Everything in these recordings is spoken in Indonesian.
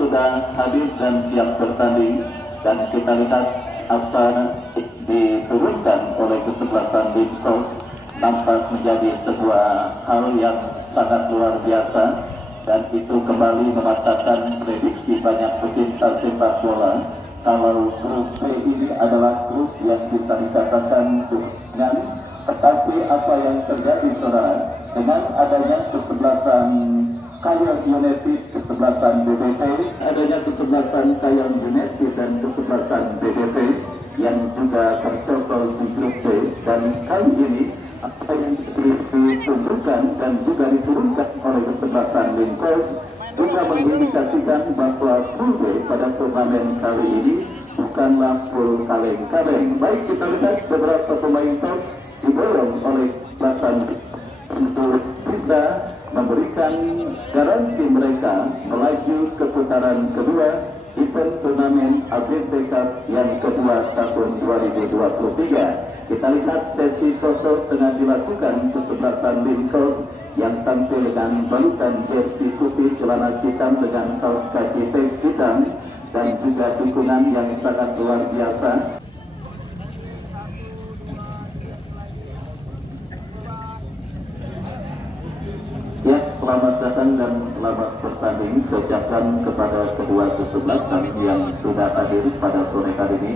sudah hadir dan siap bertanding, dan kita lihat apa diturunkan oleh kesebelasan Linkos nampak menjadi sebuah hal yang sangat luar biasa, dan itu kembali mengatakan prediksi banyak pecinta sepak bola kalau grup B ini adalah grup yang bisa dikatakan dengan, tetapi apa yang terjadi saudara dengan adanya kesebelasan Kayang United, kesebelasan BBP, adanya kesebelasan Kayang United dan kesebelasan BBP yang juga tertotal di grup B, dan kali ini apa yang ditunjukkan dan juga diturunkan oleh kesebelasan Linkos juga mengindikasikan bahwa full B pada turnamen kali ini bukanlah full kaleng-kaleng. Baik, kita lihat beberapa pemain top didorong oleh kesebelasan untuk bisa memberikan garansi mereka melaju ke putaran kedua event turnamen ABC Cup yang kedua tahun 2023. Kita lihat sesi foto tengah dilakukan kesebelasan Linkos yang tampil dengan balutan jersey putih, celana hitam dengan kaos kaki hitam, dan juga dukungan yang sangat luar biasa. Ya, selamat datang dan selamat bertanding saya ucapkan kepada kedua kesebelasan yang sudah hadir pada sore hari ini,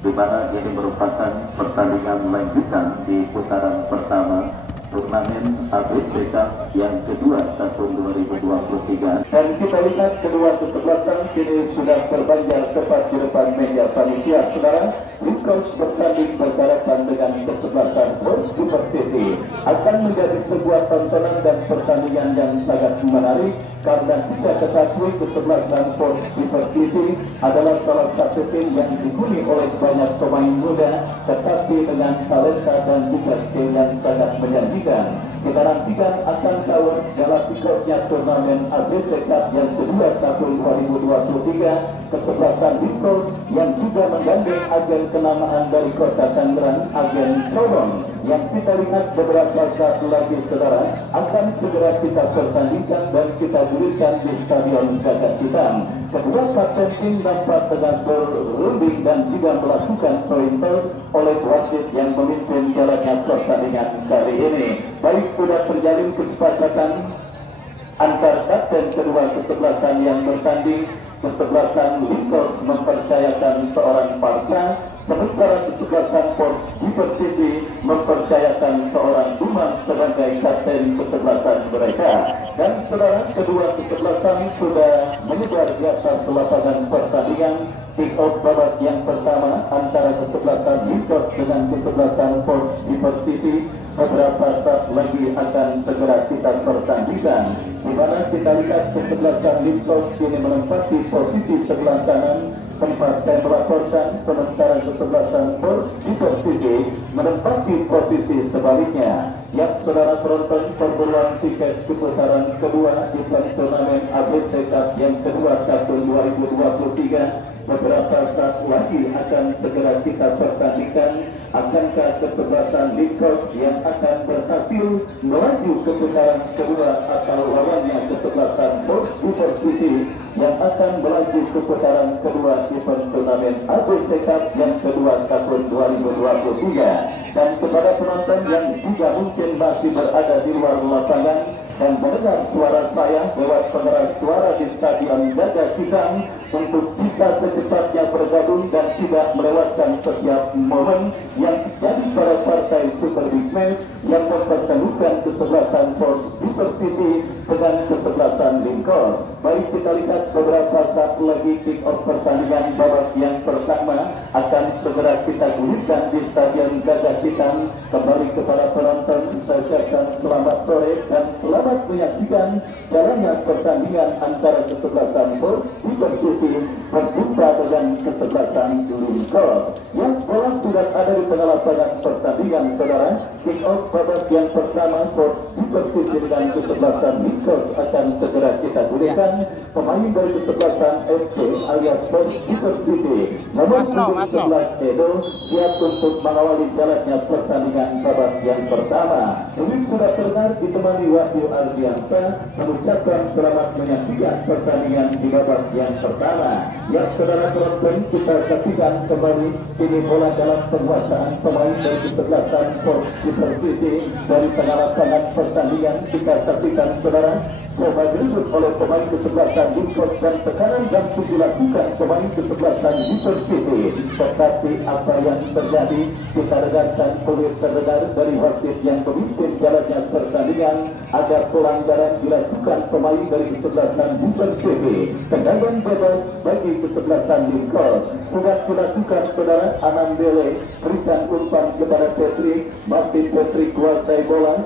di mana ini merupakan pertandingan lanjutan di putaran pertama turnamen ABC Cup yang kedua tahun 2023. Dan kita lihat kedua kesebelasan kini sudah terbanjar tepat di depan meja panitia. Saudara, Linkos bertanding berhadapan dengan kesebelasan Force University. Akan menjadi sebuah tontonan dan pertandingan yang sangat menarik karena kita ketahui kesebelasan Force University adalah salah satu tim yang dihuni oleh banyak pemain muda, tetapi dengan talenta dan juga skill yang sangat menjanjikan. Kita nantikan akan kawas Galacticosnya turnamen ABC Cup yang kedua tahun 2023, kesebelasan Linkos yang juga menggandeng agen kenamaan dari kota Tangerang, agen Colong, yang kita lihat beberapa saat lagi saudara akan segera kita pertandingkan dan kita gulirkan di Stadion Gajah Hitam. Kedua kapten tim dapat dengan berunding dan juga melakukan poin toss oleh wasit yang memimpin jalannya pertandingan kali ini. Baik, sudah terjalin kesepakatan antar kapten kedua kesebelasan yang bertanding. Kesebelasan Linkos mempercayakan seorang Parka, sementara kesebelasan Force University mempercayakan seorang Dumang sebagai kapten kesebelasan mereka. Dan saudara, kedua kesebelasan sudah menyebar di atas lapangan pertandingan. Kick off babak yang pertama antara kesebelasan Linkos dengan kesebelasan Force University beberapa saat lagi akan segera kita pertandingkan, di mana kita lihat kesebelasan Linkos kini menempati posisi sebelah kanan tempat saya melaporkan, sementara kesebelasan Force University menempati posisi sebaliknya. Yang saudara penonton, perburuan tiket ke putaran kedua di turnamen ABC Cup yang kedua tahun 2023 beberapa saat lagi akan segera kita pertandingkan. Akankah kesebelasan Linkos yang akan berhasil melaju ke putaran kedua atau lawannya kesebelasan Force University yang akan melaju ke putaran kedua event turnamen ABC Cup yang kedua tahun 2023. Dan kepada penonton yang juga mungkin masih berada di luar lapangan dan mendengar suara saya lewat pengeras suara di Stadion Gajah Hitam, untuk bisa secepatnya bergabung dan tidak melewatkan setiap momen yang terjadi pada partai Super Big Match yang mempertemukan kesebelasan Force University dengan kesebelasan Linkos. Baik, kita lihat beberapa saat lagi kick off pertandingan babak yang pertama akan segera kita gulirkan di Stadion Gajah Hitam. Kembali kepada penonton, saya ucapkan selamat sore dan selamat menyaksikan jalannya pertandingan antara kesebelasan Force University berjumpa berjumpa dengan kesebelasan Linkos. Yang bola sudah ada di tengah lapangan pertandingan, saudara. Kick off babak yang pertama Sports Diversity dengan kesebelasan Linkos akan segera kita gunakan. Pemain dari kesebelasan FK alias Sports Diversity nomor 11 Edo siap untuk mengawali jalannya pertandingan babak yang pertama. Ini sudah terdengar ditemani Wahyu Ardiansa mengucapkan selamat menyaksikan pertandingan di babak yang pertama. Yang saudara tonton, kita saksikan kembali ini bola dalam penguasaan pemain dari kesebelasan Sports Diversity dari tengah lapangan pertandingan. Kita saksikan saudara coba direbut oleh pemain kesebelasan Linkos dan tekanan yang dilakukan pemain kesebelasan Diversity. Tetapi apa yang terjadi kita dengarkan oleh terdengar dari wasit yang memimpin jalannya pertandingan, ada pelanggaran dilakukan pemain dari kesebelasan Diversity. Tendangan bebas bagi kesebelasan Linkos sudah dilakukan saudara. Anambele berikan umpan kepada Patrick, masih Patrick kuasai bola.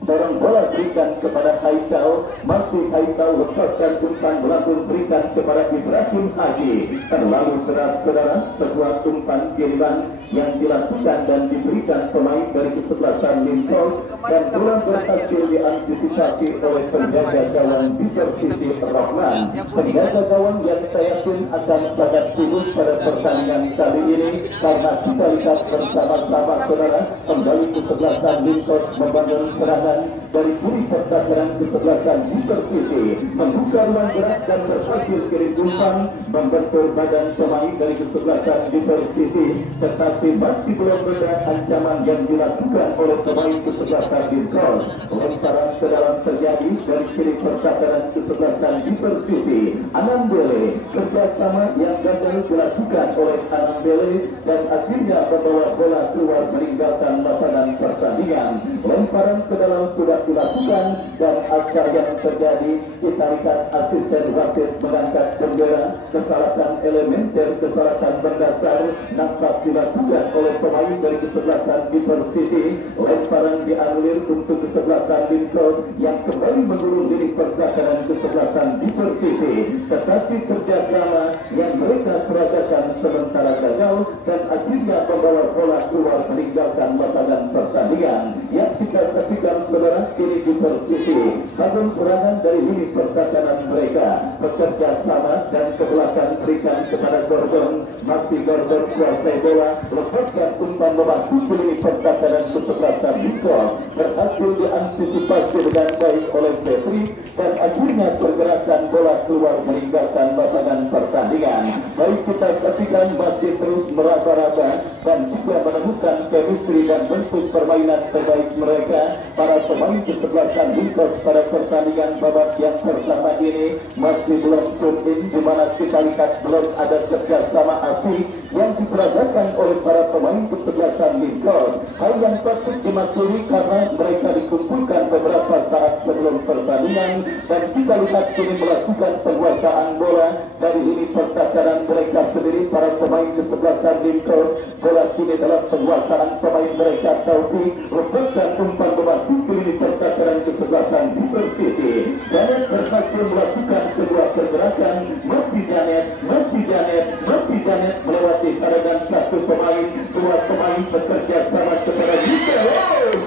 Dorong bola berikan kepada Haikal, masih Haikal lepaskan umpan belakang berikan kepada Ibrahim Haji. Terlalu keras saudara, sebuah umpan kiriman yang dilakukan dan diberikan pemain dari kesebelasan Linkos dan bola berhasil diantisipasi oleh penjaga gawang Diversity Rahman. Penjaga gawang yang saya yakin akan sangat sibuk pada pertandingan kali ini karena kita lihat bersama-sama saudara kembali kesebelasan Linkos membangun serangan dari kiri pertahanan kesebelasan Diversity membuka ruang gerak dan berhasil kirim umpan membentur badan pemain dari kesebelasan Diversity, tetapi masih belum ada ancaman yang dilakukan oleh pemain kesebelasan Linkos. Lemparan ke dalam terjadi dari kiri pertahanan kesebelasan Diversity. Anambele kerjasama yang gagal dilakukan oleh Anambele dan akhirnya membawa bola keluar meninggalkan lapangan pertandingan. Lemparan ke dalam sudah dilakukan dan apa yang terjadi kita lihat asisten wasit mengangkat bendera. Kesalahan elementer, kesalahan mendasar nampak dilakukan oleh pemain dari kesebelasan Diversity. Lemparan dianulir untuk kesebelasan Linkos yang kembali menurun diri pertahanan kesebelasan Diversity, tetapi kerjasama yang mereka peragakan sementara gagal dan akhirnya membawa bola keluar meninggalkan lapangan pertandingan. Yang kita saksikan saudara, kini Diversity bangun serangan dari lini pertahanan mereka bekerja sama dan ke belakang berikan kepada Gordon, masih Gordon kuasai bola lepaskan umpan memasuki lini pertahanan kesebelasan Linkos, berhasil diantisipasi dengan baik oleh Petri dan akhirnya pergerakan bola keluar meninggalkan lapangan pertandingan. Baik kita saksikan masih terus meraba-raba dan juga menemukan chemistry dan bentuk permainan terbaik mereka para pemain kesebelasan Linkos pada pertandingan babak yang pertama ini masih belum tune in, di mana kita lihat belum ada kerjasama api yang diperagakan oleh para pemain kesebelasan Linkos. Hal yang patut dimaklumi karena mereka dikumpulkan beberapa saat sebelum pertandingan dan kita lihat kini melakukan penguasaan bola dari lini pertahanan mereka sendiri para pemain kesebelasan Linkos. Bola kini dalam penguasaan pemain mereka. Taufik lepaskan umpan memasuki lini pertahanan kesebelasan Diversity. Janet berhasil melakukan sebuah pergerakan, masih Janet melewati tarangan satu pemain, dua pemain bekerja sama kepada Mikel.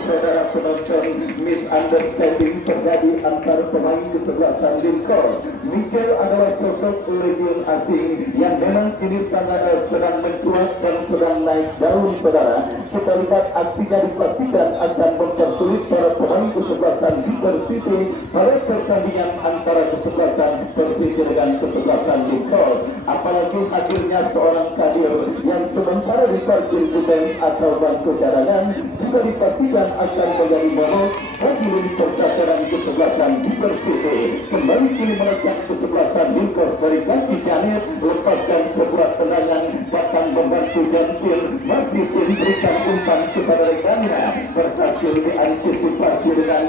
Saudara penonton, misunderstanding terjadi antara pemain kesebelasan Linkos. Mikel adalah sosok legion asing yang memang ini sangat sedang mencuat dan sedang naik daun saudara. Kita lihat aksinya dipastikan akan mempersulit para pemain kesebelasan Diversity pada pertandingan antara kesebelasan Diversity dengan kesebelasan Linkos. Apalagi hadirnya seorang kadir yang sementara diparkir di bench atau bangku cadangan juga dipastikan akan menjadi bonus bagi lini pertahanan kesebelasan Diversity. Kembali kini melekat kesebelasan Linkos dari kaki Janet lepaskan sebuah tendangan bahkan membantu Jansil, masih diberikan umpan kepada rekannya berhasil berhasil diantisipasi dengan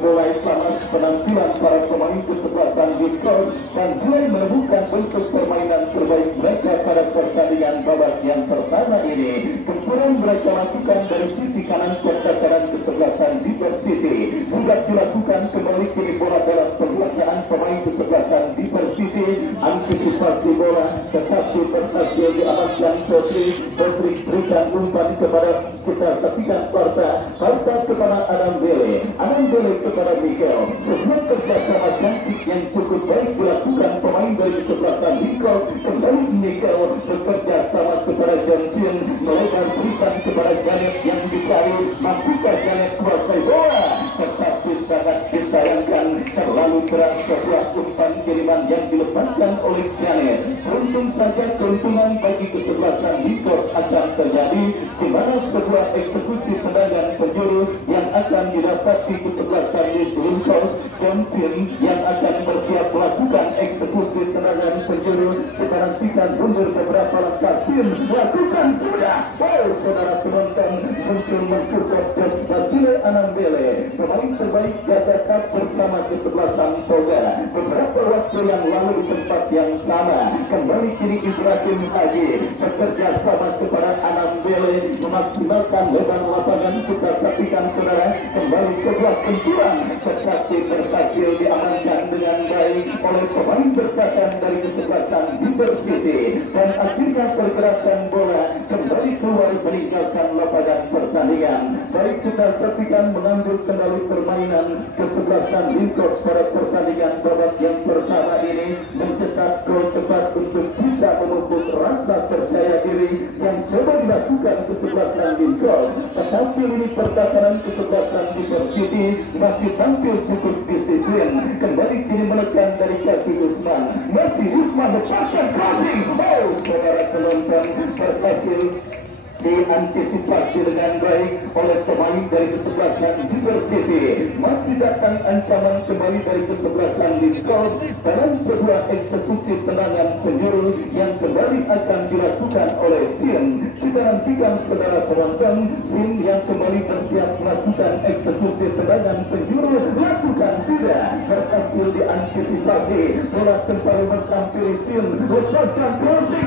mulai panas penampilan para pemain kesebelasan Winters dan mulai menemukan bentuk permainan terbaik mereka pada pertandingan babak yang pertama ini. Gempuran mereka lakukan dari sisi kanan pertahanan kesebelasan Diversity sudah dilakukan kembali kini bola dalam penguasaan pemain kesebelasan Diversity. Antisipasi bola tetapi berhasil diamankan Petri berikan umpan kepada kita saksikan Parta kepada Adam Bele kepada Miguel. Sebuah kerjasama cantik yang cukup baik dilakukan pemain dari kesebelasan Nikos. Kembali Miguel bekerja sama kepada Johnson, melebar berikan kepada Janet yang dicari. Mampukah Janet kuasai bola? Tetapi sangat disayangkan terlalu berat sebuah umpan kiriman yang dilepaskan oleh Janet. Untung saja keuntungan bagi kesebelasan Nikos akan terjadi di mana sebuah eksekusi tendangan penjuru yang akan didapati kesebelasan Nikos. Johnson yang akan bersiap melakukan eksekusi tendangan penjuru. Kita nantikan mundur beberapa langkah. Lakukan sudah. Wow, saudara penonton, muncul mensupport Basile Anambele, pemain terbaik Jakarta bersama kesebelasan Toga. Beberapa waktu yang lalu di tempat yang sama, kembali kini Ibrahim Haji bekerja sama kepada Anambele memaksimalkan lebar lapangan. Kita saksikan saudara, kembali sebuah benturan tetapi berhasil diamankan dengan baik oleh pemain bertahan dari kesebelasan Diversity dan akhirnya pergerakan bola kembali keluar meninggalkan lapangan pertandingan. Baik, kita saksikan mengambil kendali permainan kesebelasan Lintos pada pertandingan babak yang pertama ini, mencetak gol cepat untuk bisa memupuk rasa percaya diri yang coba dilakukan kesebelasan Lintos. Tetapi lini pertahanan kesebelasan Diversity masih tampil cukup disiplin. Kembali kini menekan dari kaki Usman. Masih Usman lepaskan crossing. Oh, saudara penonton, berhasil diantisipasi dengan baik oleh pemain dari kesebelasan Diversity. Masih datang ancaman kembali dari kesebelasan Lintos dalam sebuah eksekusi tendangan penjuru yang kembali akan dilakukan oleh Sin. Kita nantikan saudara penonton, Sin yang kembali bersiap melakukan eksekusi tendangan penjuru. Lakukan sudah, berhasil diantisipasi. Bola kembali mentampili Sin, lepaskan crossing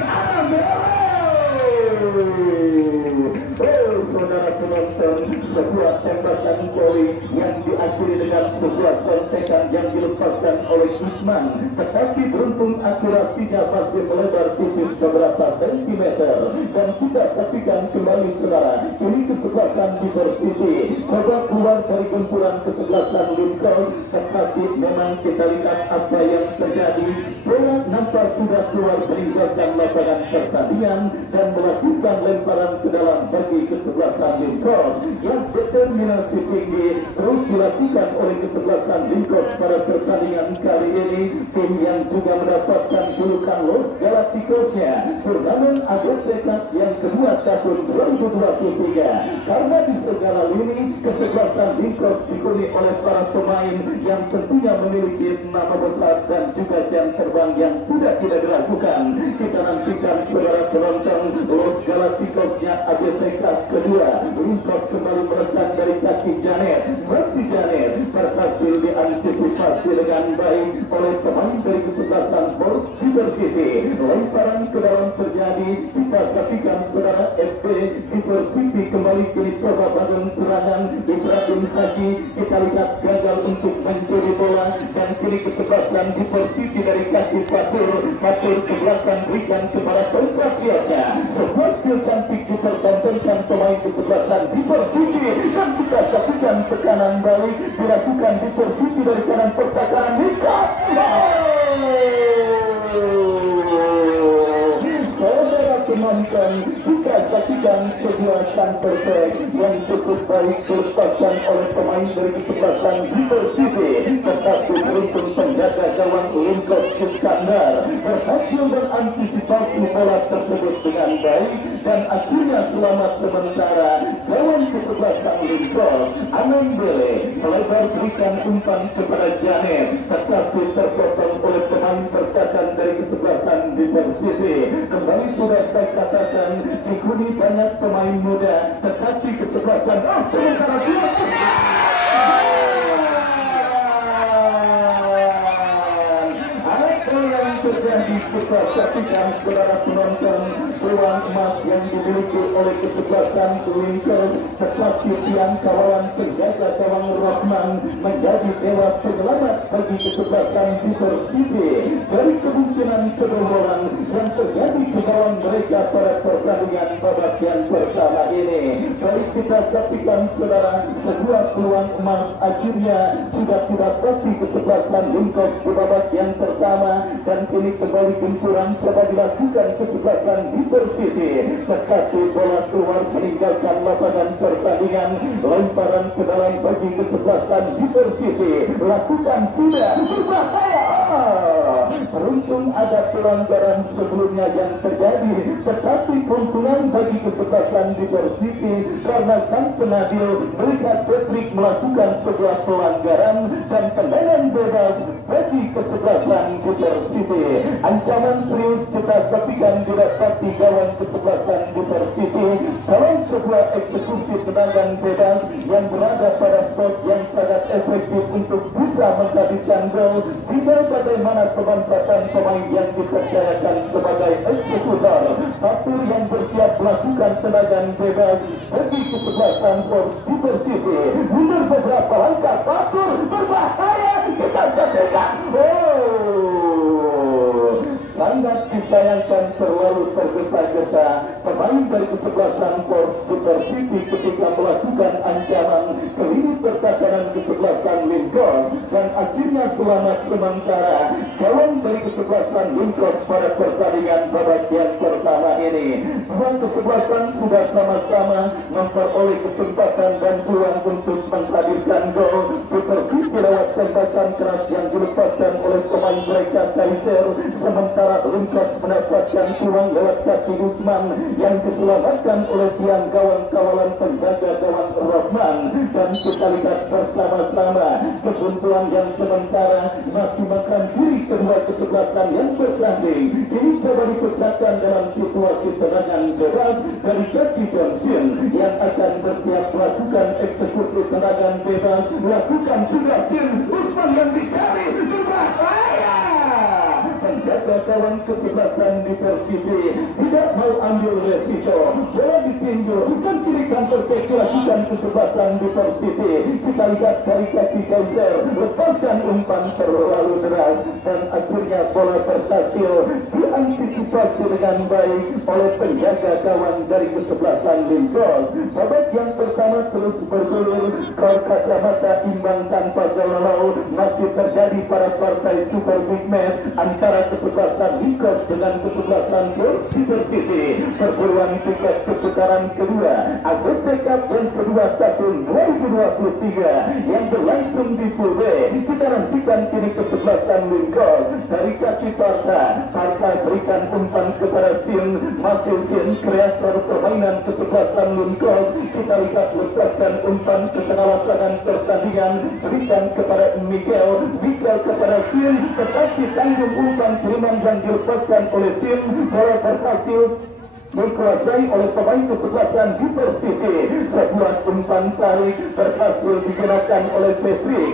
saudara penonton, sebuah tembakan voli yang diakhiri dengan sebuah sentekan yang dilepaskan oleh Usman, tetapi beruntung akurasinya masih melebar tipis beberapa sentimeter. Dan kita saksikan kembali saudara, ini kesebelasan Diversity coba keluar dari gempuran kesebelasan Lintos, tetapi memang kita lihat apa yang terjadi. Bola nampak sudah keluar meninggalkan lapangan pertandingan dan melakukan lemparan ke dalam bagi kesebelasan Lintos. Yang determinasi tinggi terus dilakukan oleh kesebelasan Lintos pada pertandingan kali ini. Tim yang juga mendapatkan julukan Los Galacticosnya turnamen Agosekat yang kedua tahun 2023, karena di segala lini kesebelasan Lintos dihuni oleh para pemain yang tentunya memiliki nama besar dan juga jam terbang yang sudah tidak dilakukan. Kita nantikan saudara penonton, Los Galacticosnya Agosekat kedua. Lintos kembali merekan dari kaki Janet. Masih Janet berhasil diantisipasi dengan baik oleh pemain dari kesebelasan Bols Diversity. Lemparan ke dalam terjadi. Kita saksikan saudara, FB Diversity kembali kini coba bangun serangan. Ibrahim Haji kita lihat gagal untuk mencuri bola dan kini kesebelasan Diversity dari kaki Fatur ke belakang berikan kepada Compatriotnya. Sebuah skill cantik dipertontonkan pemain kesebelasan Diversity dan kita saksikan tekanan balik dilakukan Diversity dari kanan pertahanan Mika. Saudara penonton, kita saksikan sebuah counter attack yang cukup baik dilepaskan oleh pemain dari kesebelasan Diversity, tetapi beruntung penjaga gawang Lintos Iskandar berhasil mengantisipasi bola tersebut dengan baik dan akhirnya selamat sementara. Gawang kesebelasan Lintos Anambele melebar berikan umpan kepada Janet, tetapi terpotong oleh pemain bertahan dari kesebelasan Diversity. Kembali sudah saya katakan dihuni banyak pemain muda, tetapi kesebelasan sementara dua terjadi kita saksikan saudara penonton peluang emas yang dimiliki oleh kesebelasan Linkers, tetapi tiang kawalan penjaga gawang Rahman menjadi dewa penyelamat bagi kesebelasan Diversity dari kemungkinan kebobolan yang terjadi di gawang mereka pada pertandingan babak yang pertama ini. Baik, kita saksikan saudara, sebuah peluang emas akhirnya sudah didapati kesebelasan Linkers di babak yang pertama, dan kini kembali benturan coba dilakukan kesebelasan Diversity, tetapi bola keluar meninggalkan lapangan pertandingan. Lemparan ke dalam bagi kesebelasan Diversity, lakukan sudah berbahaya. Beruntung ada pelanggaran sebelumnya yang terjadi, tetapi keuntungan bagi kesebelasan Diversity karena sang penadil melihat Patrick melakukan sebuah pelanggaran dan tendangan bebas bagi kesebelasan Diversity. Ancaman serius kita saksikan didapati gawang kesebelasan Diversity dalam sebuah eksekusi tendangan bebas yang berada pada spot yang sangat efektif untuk bisa menghadirkan gol. Tinggal bagaimana pemanfaatan pemain yang dipercayakan sebagai eksekutor. Fatur yang bersiap melakukan tendangan bebas bagi kesebelasan Force Diversity. Mundur beberapa langkah, Fatur berbahaya, kita saksikan. Sangat disayangkan terlalu tergesa-gesa pemain dari kesebelasan Force Diversity ketika melakukan ancaman ke lini pertahanan kesebelasan Linkers, dan akhirnya selamat sementara gawang dari kesebelasan Linkers pada pertandingan babak yang pertama ini. Dua kesebelasan sudah sama-sama memperoleh kesempatan dan peluang untuk menghadirkan gol. Diversity lewat tembakan keras yang dilepaskan oleh pemain mereka Kaiser, sementara Linkers mendapatkan peluang lewat kaki Usman yang diselamatkan oleh tiang gawang kawalan penjaga gawang Rahman. Dan kita lihat bersama-sama kebuntuan yang sementara masih makan diri kedua kesebelasan yang bertanding. Ini coba dipecahkan dalam situasi tendangan bebas dari kaki Johnson yang akan bersiap melakukan eksekusi tendangan bebas. Lakukan Sin Usman yang dicari berbahaya. Penjaga gawang kesebelasan Diversity tidak mau ambil resiko, bola ditinju dan kiri kantor kaki lakukan kesebelasan Diversity. Kita lihat dari kaki Kaiser lepaskan umpan terlalu deras, dan akhirnya bola berhasil diantisipasi dengan baik oleh penjaga gawang dari kesebelasan Linkers. Babak yang pertama terus bergulir, skor kacamata imbang tanpa gol masih terjadi pada partai Super Big Match antara kesebelasan Linkers dengan kesebelasan Force Diversity. Perburuan tiket keputaran kedua AGC Cup yang kedua tahun 2023 yang berlangsung di Pool B. Kita nantikan kini kesebelasan Linkers dari kaki Parta berikan umpan kepada Sin, masih Sin kreator permainan kesebelasan Linkers. Kita lihat lepaskan umpan ke tengah lapangan pertandingan, berikan kepada Miguel kepada Sin, tetapi tanggung umpan kiriman yang dilepaskan oleh Sin, bola berhasil dikuasai oleh pemain kesebelasan Diversity. Sebuah umpan tarik berhasil digunakan oleh Patrick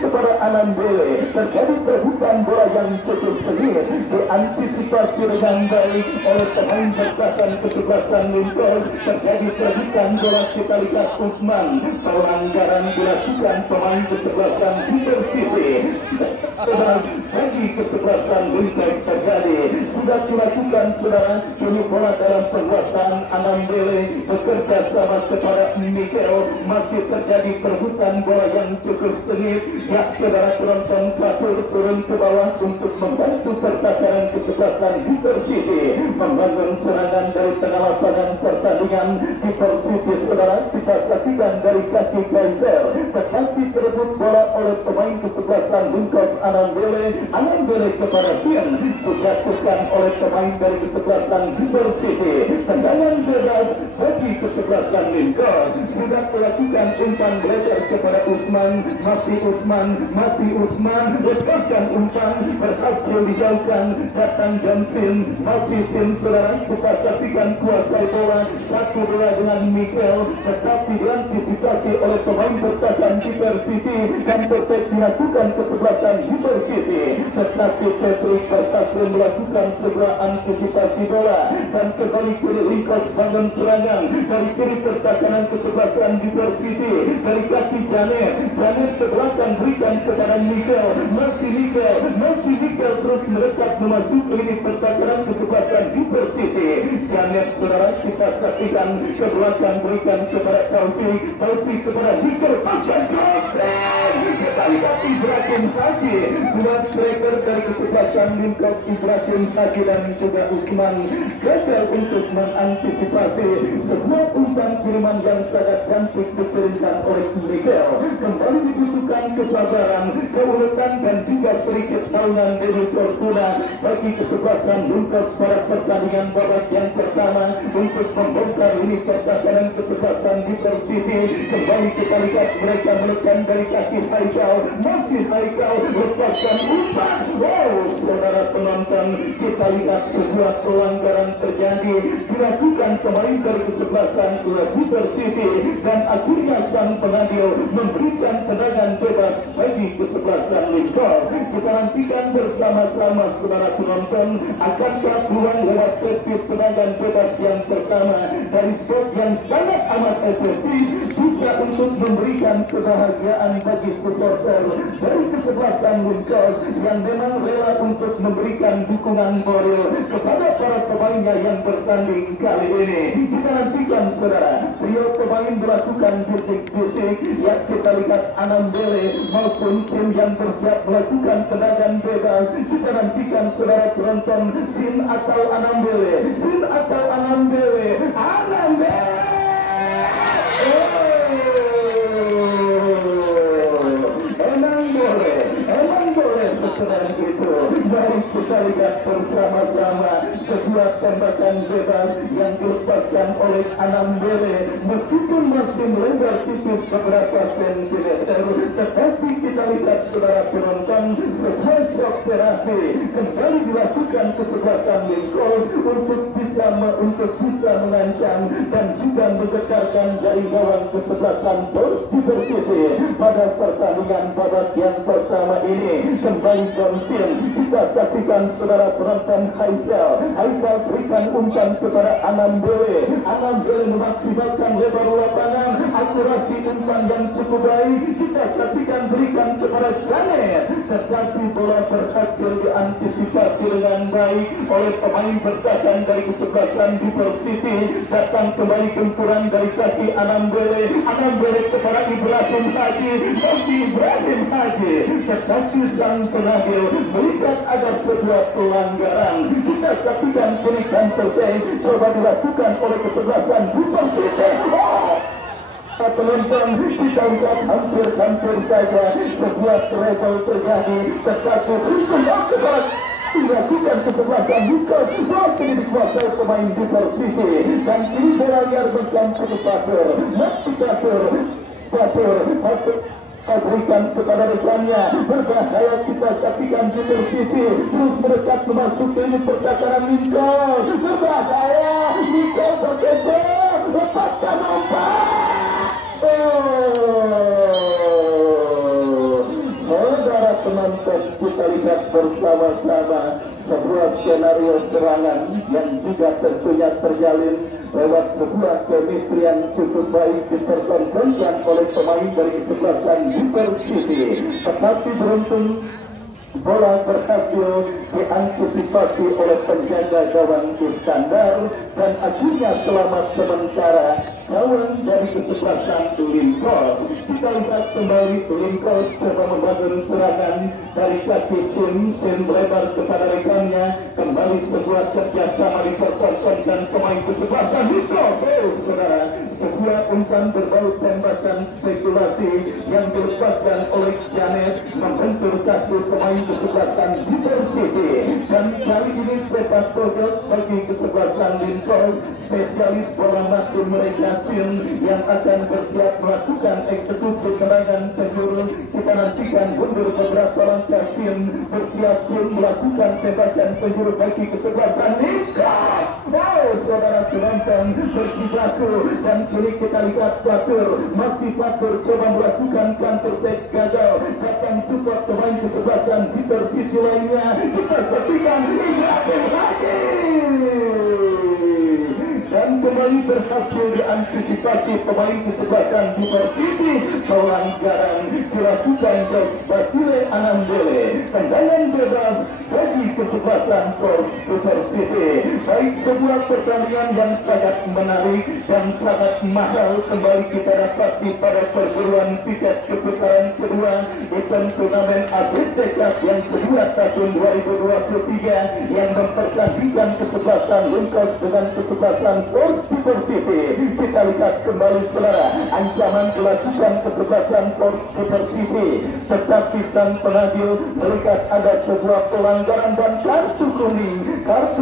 kepada Anandele. Terjadi perebutan bola yang cukup sengit, diantisipasi dengan baik oleh pemain bertahan kesebelasan Linkers. Terjadi perebutan bola, kita lihat Usman, pelanggaran dilakukan pemain kesebelasan Diversity. Bagi kesebelasan Linkers terjadi sudah dilakukan saudara. Kini bola dalam penguasaan Anandele bekerja sama kepada Miguel. Masih terjadi perebutan bola yang cukup sengit. Ya saudara penonton, Fatur turun ke bawah untuk membantu pertahanan kesebelasan Diversity membangun serangan dari tengah lapangan pertandingan. Diversity saudara kita saksikan dari kaki Kaiser, tetapi terebut bola oleh pemain kesebelasan Linkers Anandele kepada Sin, dijatuhkan oleh pemain dari kesebelasan River City. Tendangan bebas bagi kesebelasan Lincoln. Sudah melakukan umpan belajar kepada Usman. Masih Usman lepaskan umpan, berhasil dijauhkan. Datang Johnson, masih Sin, saudara. Kita saksikan kuasai bola, satu bola dengan Miguel, tetapi diantisipasi oleh pemain bertahan River City dan tetap dilakukan kesebelasan River City. Tetapi Patrick berhasil melakukan sebuah antisipasi bola dan kembali ke Lincoln bangun serangan dari kiri pertahanan kesebelasan River City, dari kaki Janet ke belakang berikan kepada Miguel, masih Miguel terus melekat memasuki lini pertahanan kesebelasan River City. Janet, saudara, kita saksikan ke belakang berikan kepada Taufik kepada Miguel, paskan cross. Kita lihat Ibrahim Haji, dua striker dari kesebelasan Lincoln, Ibrahim Haji dan juga Usman, gagal untuk mengantisipasi sebuah umpan kiriman yang sangat cantik dikirimkan oleh Miguel. Kembali dibutuhkan kesabaran, keuletan dan juga sedikit tahunan dari Fortuna bagi kesebelasan Lincoln pada pertandingan babak yang pertama untuk membongkar ini pertahanan kesebelasan River City. Kembali kita lihat mereka menekan dari kaki Haikal, masih Haikal lepaskan umpan. Wow, saudara penonton, kita lihat sebuah pelanggaran terjadi dilakukan pemain dari kesebelasan River City dan akhirnya sang pengadil memberikan tendangan bebas bagi kesebelasan Lincoln. Kita nantikan bersama-sama saudara penonton, akankah peluang lewat servis tendangan bebas yang pertama dari spot yang sangat amat efektif bisa untuk memberikan kebahagiaan bagi supporter dari kesebelasan Lincoln yang memang rela untuk memberikan dukungan moral kepada para pemainnya yang bertanding kali ini. Kita nantikan saudara, trio pemain melakukan bisik-bisik yang kita lihat Anambele maupun Sin yang bersiap melakukan tendangan bebas. Kita nantikan saudara penonton, Sin atau Anambele, emang boleh sebenarnya itu. Mari kita lihat bersama-sama sebuah tembakan bebas yang dilepaskan oleh Anambele, meskipun masih melebar tipis beberapa sentimeter, tetapi kita lihat saudara penonton, sebuah shock terapi kembali dilakukan kesebelasan Lincoln untuk bisa mengancam dan juga menggetarkan dari gawang kesebelasan River City pada pertandingan babak yang pertama ini. Kembali Johnson, kita saksikan saudara penonton, Haikal berikan umpan kepada Anambele memaksimalkan lebar lapangan, akurasi umpan yang cukup baik. Kita saksikan berikan kepada Janet, tetapi bola berhasil diantisipasi dengan baik oleh pemain bertahan dari kesebelasan River City. Datang kembali gempuran dari kaki Anambele kepada Ibrahim Haji, tetapi sang penagih melihat ada sebuah pelanggaran. Kita saksikan pelikan selesai coba dilakukan oleh kesebelasan River City. Penonton, kita lihat hampir saja sebuah treble terjadi, tetapi berikut kesalahan dilakukan kesebelasan Lincoln waktu dikuasai pemain River City dan ini bola liar bercampur Patur berikan kepada rekannya, berbahaya. Kita saksikan River City terus mendekat memasuki ini pertahanan Lincoln, berbahaya. Lincoln terkejar, lepaskan umpan. Saudara penonton, kita lihat bersama-sama sebuah skenario serangan yang juga tentunya terjalin lewat sebuah chemistry yang cukup baik dipertontonkan oleh pemain dari kesebelasan River City. Tetapi beruntung bola berhasil diantisipasi oleh penjaga gawang Iskandar dan akhirnya selamat sementara gawang dari kesebelasan Lincoln. kita lihat kembali Lincoln coba membangun serangan dari kaki Sin melebar kepada rekannya. Kembali sebuah kerjasama dipertontonkan pemain kesebelasan Lincoln. Saudara, sebuah umpan berbau tembakan spekulasi yang dilepaskan oleh Janet membentur kaki pemain kesebelasan Bitter City. Dan kali ini sepak bola bagi kesebelasan Lincoln, spesialis bola mati mereka Sin yang akan bersiap melakukan eksekusi serangan penjuru. Kita nantikan mundur beberapa langkah Sin, bersiap Sin melakukan tembakan penjuru bagi kesebelasan Lincoln. Saudara penonton berjibaku, dan kini kita lihat Fatur, masih Fatur coba melakukan counter attack gagal. Datang support pemain kesebelasan Bitter City lainnya. Kita perhatikan lagi. Dan kembali berhasil diantisipasi pemain kesebelasan Bitter City. Pelanggaran dilakukan Jos Basile Anandele. Tendangan bebas bagi kesebelasan Pors Bitter City. Baik, sebuah pertandingan yang sangat menarik dan sangat mahal kembali kita dapati pada perguruan tiket keputaran kedua event turnamen ABC Cup yang kedua tahun 2023 yang mempertandingkan kesebelasan Lincoln dengan kesebelasan Pors Bitter City. Kita lihat kembali saudara, ancaman dilakukan kesebelasan Pors Bitter City, tetapi sang pengadil melihat ada sebuah pelanggaran dan kartu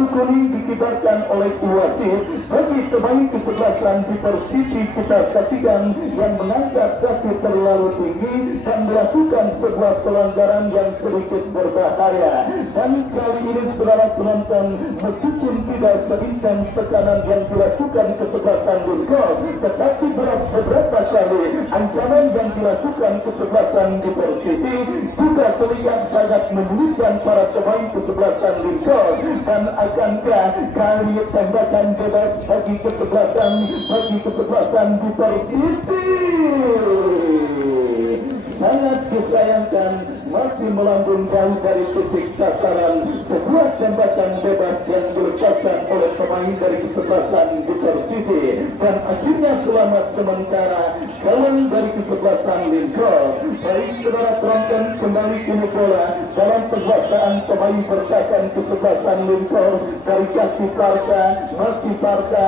kuning dikibarkan oleh wasit bagi pemain kesebelasan Bitter City. Kita saksikan yang mengangkat kaki terlalu tinggi dan melakukan sebuah pelanggaran yang sedikit berbahaya. Dan kali ini saudara penonton, meskipun tidak seintens tekanan yang dilakukan kesebelasan Lincoln, tetapi beberapa kali ancaman yang dilakukan kesebelasan Bitter City juga terlihat sangat menyulitkan para pemain kesebelasan Lincoln. Dan akankah kali tembakan bebas bagi kesebelasan Bitter City? Sangat disayangkan masih melambung jauh dari titik sasaran. Sebuah tembakan bebas yang dilepaskan oleh pemain dari kesebelasan Bitter City, dan akhirnya selamat sementara kawan dari kesebelasan Lincoln. Baik saudara penonton, kembali kini bola dalam penguasaan pemain bertahan kesebelasan Lincoln dari kaki Parta. Masih Parta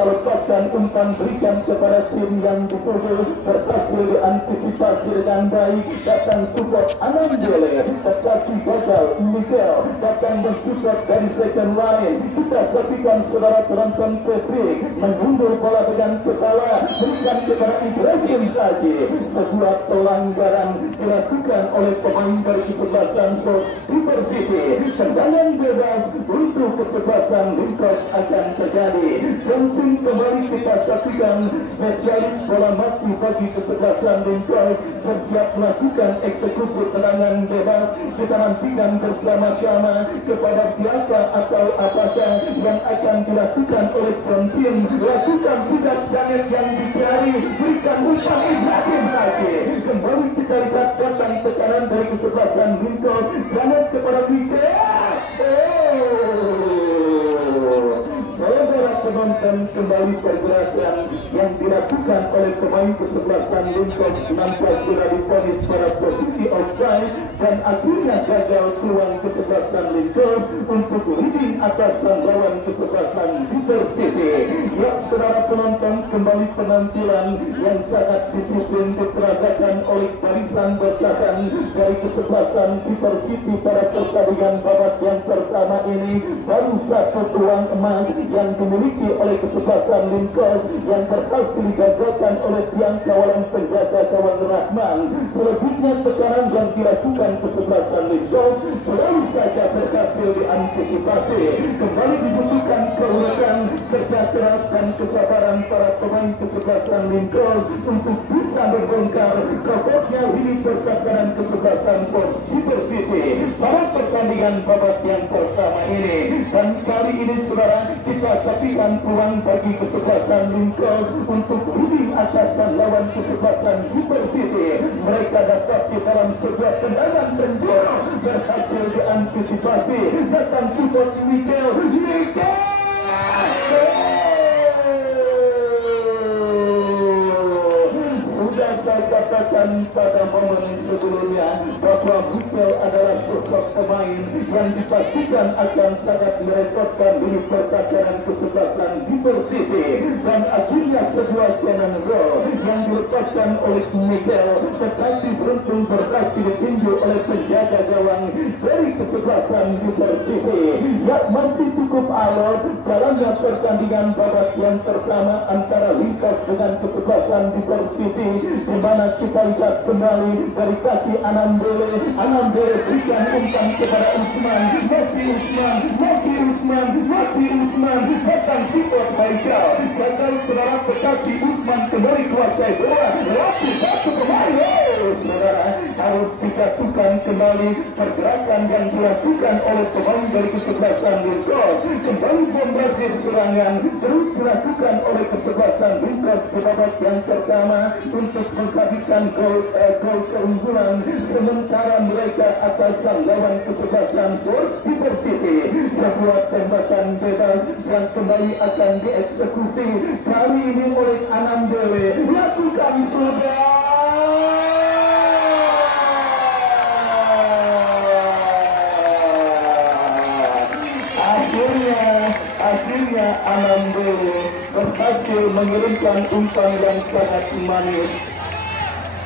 lepaskan umpan, berikan kepada Sin yang dipukul, berhasil diantisipasi dengan baik. Datang support Anandele, tetapi gagal. Miguel datang mensupport dari second line. Kita saksikan saudara penonton Patrick mengundur bola dengan kepala, berikan kepada Ibrahim lagi. Sebuah pelanggaran dilakukan oleh pemain dari kesebelasan Pors Bitter City. Tendangan bebas untuk kesebelasan Lincoln akan terjadi. Johnson kembali kita saksikan, spesialis bola mati bagi kesebelasan Lincoln bersiap melakukan eksekusi tendangan bebas. Kita nantikan bersama-sama kepada siapa atau apakah yang akan dilakukan oleh Johnson. Lakukan sidak Janet yang dicari, berikan umpan Ibrahim lagi. Kembali kita lihat datang tekanan dari kesebelasan Lincoln. Janet kepada Miguel. Saudara penonton, kembali pergerakan yang dilakukan oleh pemain kesebelasan Lincoln nampak sudah diponis pada posisi offside, dan akhirnya gagal peluang kesebelasan Lincoln untuk leading atasan lawan kesebelasan Bitter City. Ya saudara penonton, kembali penampilan yang sangat disiplin diperasakan oleh barisan bertahan dari kesebelasan Bitter City pada pertandingan babak yang pertama ini. Baru satu peluang emas yang dimiliki oleh kesebelasan Lincoln yang berhasil digagalkan oleh tiang kawalan penjaga kawan Rahman. Selebihnya tekanan yang dilakukan kesebelasan Lincoln selalu saja berhasil diantisipasi. Kembali dibutuhkan keuletan, kerja keras dan kesabaran para pemain kesebelasan Lincoln untuk bisa membongkar kokohnya lini pertahanan kesebelasan Pors Bitter City pada pertandingan babak yang pertama ini. Dan kali ini saudara, kita saksikan peluang bagi kesebelasan Lincoln untuk leading atasan lawan kesebelasan Bitter City. Mereka dapat di dalam sebuah tendangan penjuru berhasil diantisipasi. Datang support Miguel. Sudah saya katakan pada momen sebelumnya bahwa Mikel adalah sosok pemain yang dipastikan akan sangat merepotkan di pertandingan kesebelasan Diversity, dan akhirnya sebuah cannon goal yang dilepaskan oleh Mikel tetapi beruntung berhasil ditinju oleh penjaga gawang dari kesebelasan Diversity. Ya, masih cukup alot jalannya pertandingan babak yang pertama antara Linkas dengan kesebelasan Diversity, di mana kita lihat kembali dari kaki Anambele berikan umpan kepada Usman, masih Usman datang support Haikal, gagal saudara, tetapi Usman kembali kuasai bola, latih satu pemain. Saudara, harus dikatakan kembali pergerakan yang dilakukan oleh pemain dari kesebelasan Linkas, kembali bombardir serangan terus dilakukan oleh kesebelasan Linkas di babak yang pertama untuk menghadirkan gol keunggulan, sementara mereka atasan lawan kesebelasan Diversity. Sebuah tembakan bebas yang kembali akan dieksekusi kali ini oleh Anambele, lakukan sudah. Akhirnya Anambele berhasil mengirimkan umpan yang sangat manis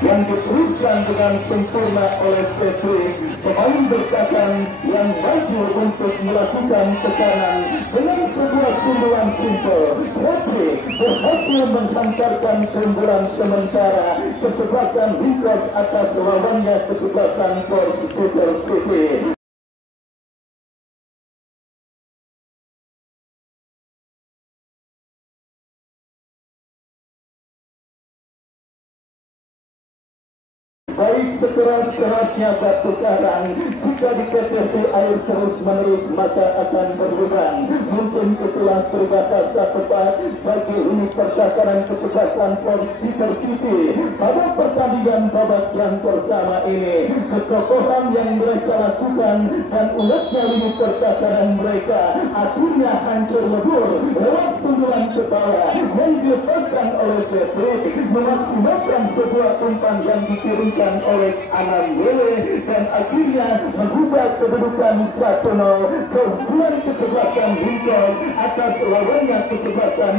yang diteruskan dengan sempurna oleh Patrick, pemain berkatan yang maju untuk melakukan tekanan dengan sebuah sundulan simpel. Patrick berhasil menghantarkan keunggulan sementara kesebelasan Linkas atas lawannya kesebelasan Diversity. Baik sekeras-kerasnya batu karang, jika ditetesi air terus-menerus maka akan berlubang. Mungkin itulah perbatasan tepat bagi unit pertakaran kesebelasan Diversity pada pertandingan babak yang pertama ini. Kekokohan yang mereka lakukan dan uletnya unit pertakaran mereka akhirnya hancur lebur lewat sundulan kepala yang dilepaskan oleh Patrick, memaksimalkan sebuah umpan yang dikirimkan oleh Anambele dan akhirnya mengubah kedudukan 1-0 keunggulan kesebelasan Linkas atas lawannya kesebelasan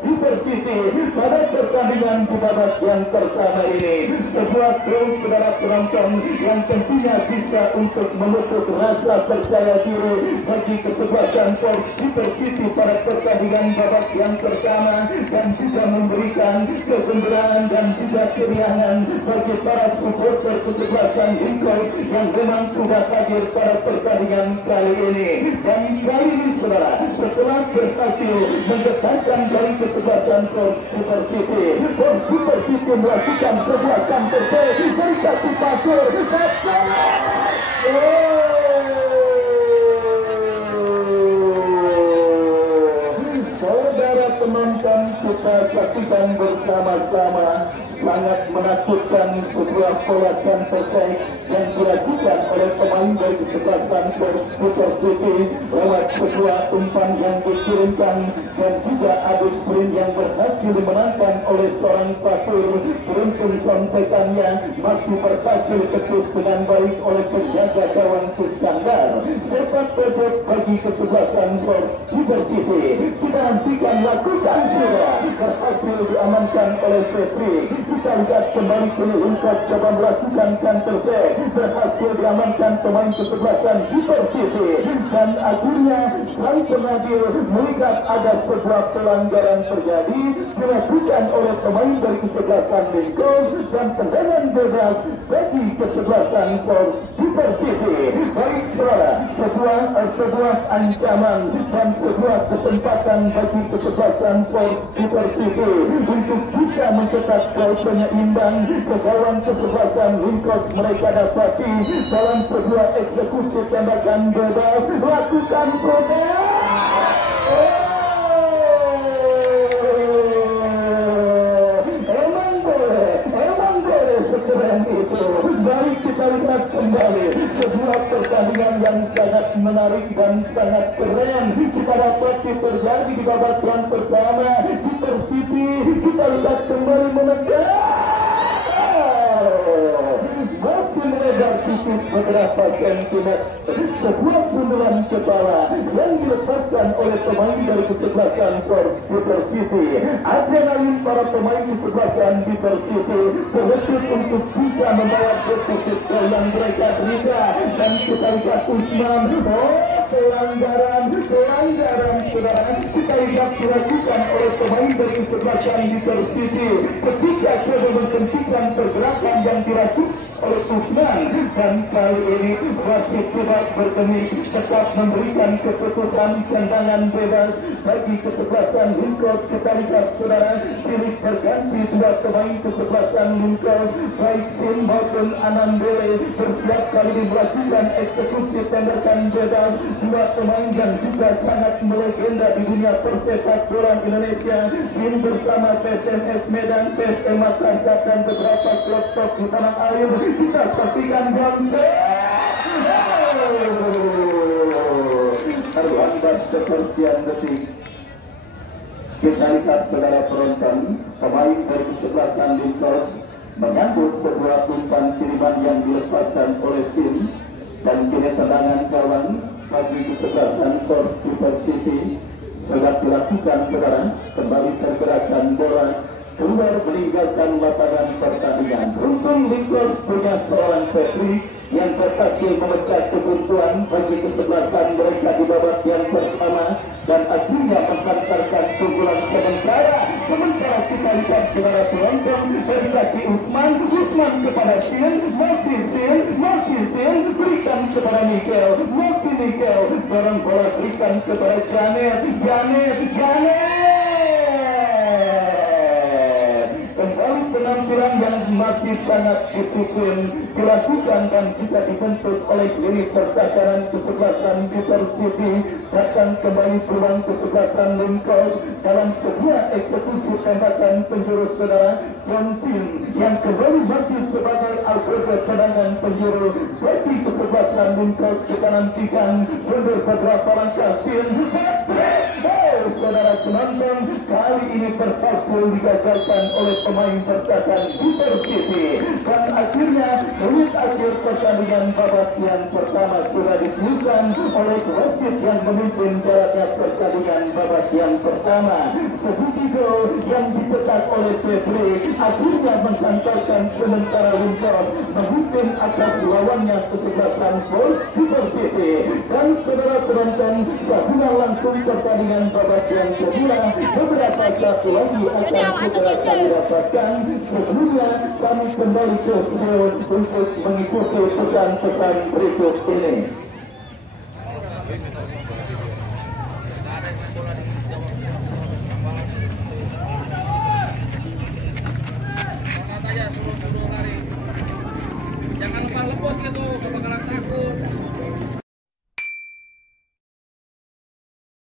Diversity pada pertandingan di babak yang pertama ini. Sebuah gol, saudara penonton, yang tentunya bisa untuk memupuk rasa percaya diri bagi kesebelasan Diversity pada pertandingan babak yang pertama dan juga memberikan kegembiraan dan juga keriangan bagi para supporter kesebelasan Linkas yang memang sudah hadir pada pertandingan kali ini. Dan kali ini saudara, setelah berhasil mendekatkan dari kesebelasan Diversity melakukan sebuah counter dari kaki pasir. Saudara penonton, kita saksikan bersama-sama sangat menakutkan sebuah pola counter yang dilakukan oleh pemain dari kesebelasan Diversity lewat sebuah umpan yang dikirimkan dan juga adu sprint yang berhasil dimenangkan oleh seorang Fatur. Beruntung sampaikannya masih berhasil ketus dengan baik oleh penjaga gawang Iskandar. Sepak terjadi bagi kesebelasan Diversity. Kita nantikan lakukan sudah berhasil diamankan oleh Patrick. Kita lihat kembali ke Linkas coba melakukan counter back, berhasil diamankan pemain kesebelasan Diversity dan akhirnya sang pengadil melihat ada sebuah pelanggaran terjadi dilakukan oleh pemain dari kesebelasan Linkas dan tendangan bebas bagi kesebelasan Diversity. Baik saudara, sebuah ancaman dan sebuah kesempatan bagi kesebelasan Diversity untuk bisa mencetak gol penyeimbang ke gawang kesebelasan Linkas mereka dapati dalam sebuah eksekusi tembakan bebas. Lakukan saudara. Emang boleh sekeren itu. Baik, kita lihat kembali sebuah pertandingan yang sangat menarik dan sangat keren kita dapati terjadi di babak yang pertama. Diversity kita lihat kembali menekan masih melebar tipis beberapa sentimeter. Sebuah sundulan kepala yang dilepaskan oleh pemain dari kesebelasan Super City. Adrenalin para pemain kesebelasan Super City terlebih untuk bisa membawa defisit yang mereka derita. Dan kita lihat Usman, pelanggaran saudara, kita lihat dilakukan oleh pemain dari kesebelasan Super City ketika coba menghentikan pergerakan yang dilakukan oleh Usman. Dan kali ini wasit tidak bergeming, tetap memberikan keputusan tendangan bebas bagi kesebelasan Linkos. Kita lihat saudara, silih berganti dua pemain kesebelasan Linkos, baik Sim maupun Anandele bersiap kali ini melakukan eksekusi tembakan bebas. Dua pemain yang juga sangat melegenda di dunia persepak bola Indonesia, Sim bersama PSMS Medan, PSM Makassar dan beberapa klub top di tanah air. Kita saksikan bangsa terlambat sepersekian detik. Kita lihat saudara penonton, pemain dari kesebelasan Linkos menyambut sebuah umpan kiriman yang dilepaskan oleh Sim, dan kini tendangan kawan bagi kesebelasan Super City sudah dilakukan saudara. Kembali pergerakan bola keluar meninggalkan lapangan pertandingan. Untung Linkos punya seorang Petri yang berhasil memecah kebuntuan bagi kesebelasan mereka di babak yang pertama dan akhirnya menghantarkan keunggulan sementara. Sementara kita lihat saudara penonton, dari kaki Usman kepada Sil, masih Sil, berikan kepada Nikel, masih Nikel, dorong bola berikan kepada Janet. Kembali penampilan yang masih sangat disiplin dilakukan dan juga dibentuk oleh lini pertahanan kesebelasan Super City. Bahkan kembali peluang kesebelasan Linkos dalam sebuah eksekusi tembakan penjuru saudara. Johnson yang kembali maju sebagai Alberto tendangan penjuru bagi kesebelasan Linkos. Kita nantikan mundur beberapa langkah Sil. Saudara penonton, kali ini berhasil digagalkan oleh pemain pertahanan Super City, dan akhirnya menit akhir pertandingan babak yang pertama sudah ditentukan oleh wasit yang memimpin jalannya pertandingan babak yang pertama. Sebiji gol yang dicetak oleh Petri akhirnya menghantarkan sementara Linkos memimpin atas lawannya kesebelasan Super City. Dan saudara penonton, saksikan langsung pertandingan babak yang kedua. Beberapa satu lagi akan segera kami dapatkan. Sebelumnya kami kembali ke studio untuk mengikuti pesan-pesan berikut ini.